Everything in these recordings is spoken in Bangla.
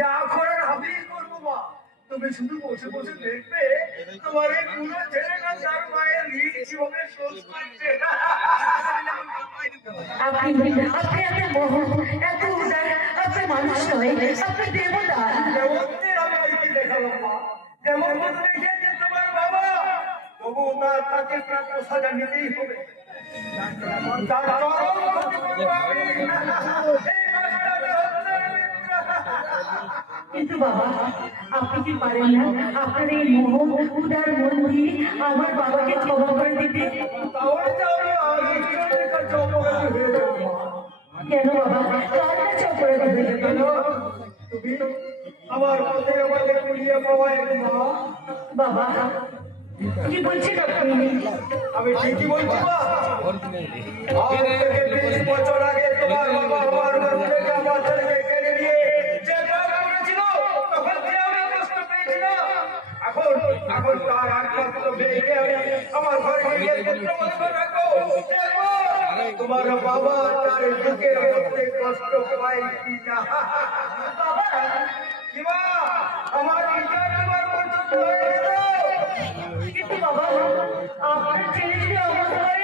যা করার আমি করবো মা, তুমি শুধু বসে বসে দেখবে তোমার এই পুরো ছেলেটা তার মায়ের ঋণ কিভাবে শোধ করছে। আপনি এত মোহ, এত উদার, আপনি মানুষ নয়, আপনি দেবতা। দেবত্বের আমি কি দেখালাম মা? যেমন দেখেছে তোমার বাবা, তবু তাকে প্রাপ্য সাজা নিতেই হবে। তার চরম ক্ষতি করবো আমি। কিন্তু বাবা, আপনি কি পারেন না আপনার এই মোহ উদার মন দিয়ে আমার বাবাকে ক্ষমা করে দিতে? তাহলে তো আমি ঈশ্বরের কাছে অপরাধী হয়ে যাবো মা। কেন বাবা, কার কাছে অপরাধ দেবে? কেন? তুমি আমার পথে আমাকে কুড়িয়ে পাওয়ায় মা। বাবা, কি বলছেন আপনি? আমি ঠিকই বলছি মা। আজ থেকে 20 বছর আগে তোমার বাবা আমার ঘর থেকে আমার ছেলেকে কেড়ে নিয়ে যে কাজ করেছিল, তখন যে আমি কষ্ট পেয়েছিলাম। এখন তার একমাত্র মেয়েকে আমি আমার ঘরে নিয়ে পুত্রবধূ করে রাখবো। দেখবো তোমার বাবা তার বুকের মধ্যে কষ্ট পায় কিনা। বাবা, কি মা, আমার হৃদয় তোমার পছন্দ হয়ে গেল? কিন্তু বাবা, আপনার ছেলে যদি অমর হয়?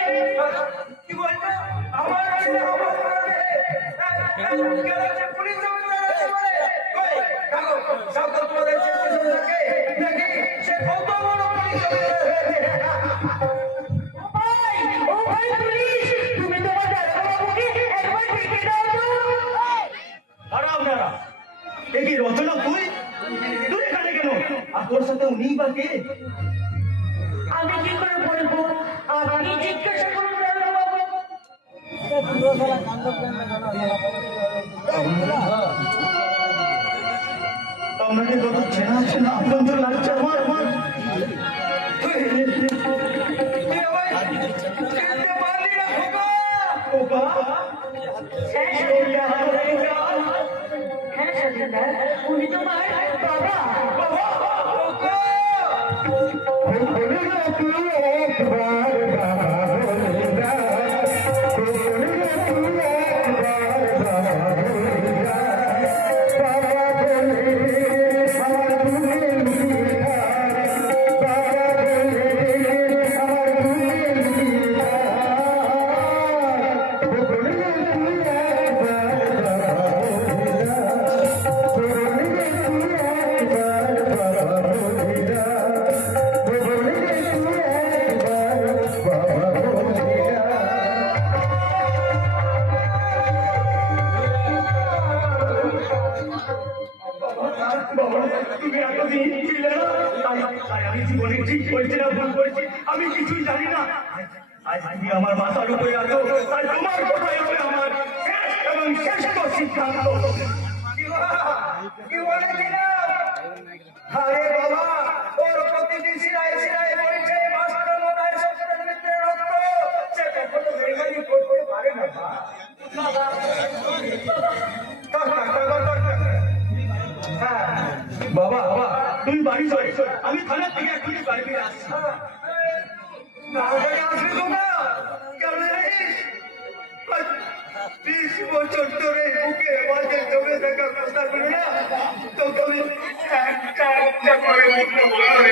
কি বলছো? আমার ছেলে অমর হবে? গেলে পুলিশ তোমাদের দেখি সে কত বড় পুলিশ হয়েছে। ও ভাই পুলিশ, তুমি তোমার দাদাবাবুকে একবার ডেকে দাও তো। আরে আপনারা, এ কি রচনা? তুই তুই এখানে কেন? আর তোর সাথে উনি বা কে? আমি কি করে বলবো? আপনি জিজ্ঞাসা করুন দাদাবাবু। আপনাকে কত চেনা চেনা আনন্দ লাগছে আমার। হ্যাঁ সর্দার, উনি তোমার বাবা। তুমি এতদিন ছিলে না, তাই আমি জীবনে ঠিক করেছি না ভুল করেছি আমি কিছুই জানি না। আজ তুমি আমার মাথার উপরে আছো, তাই তোমার কথাই হবে আমার শেষ এবং শ্রেষ্ঠ সিদ্ধান্ত। কি বলেছিলাম? আরে বাবা, ওর প্রতিদিন শিরায় শিরায় বলছে বাস্তবতার সত্যের রক্ত, সে কখনো বেইমানি করতে পারে না। বাবা বাবা, তুমি বাড়ি চলে, আমি থানা থেকে এখনই বাড়ি ফিরে আসছি। কেন 20 বছর ধরে বুকে মাঝে জমে থাকা কথাগুলো না তোকে আমি একটা একটা করে বলতে বলতে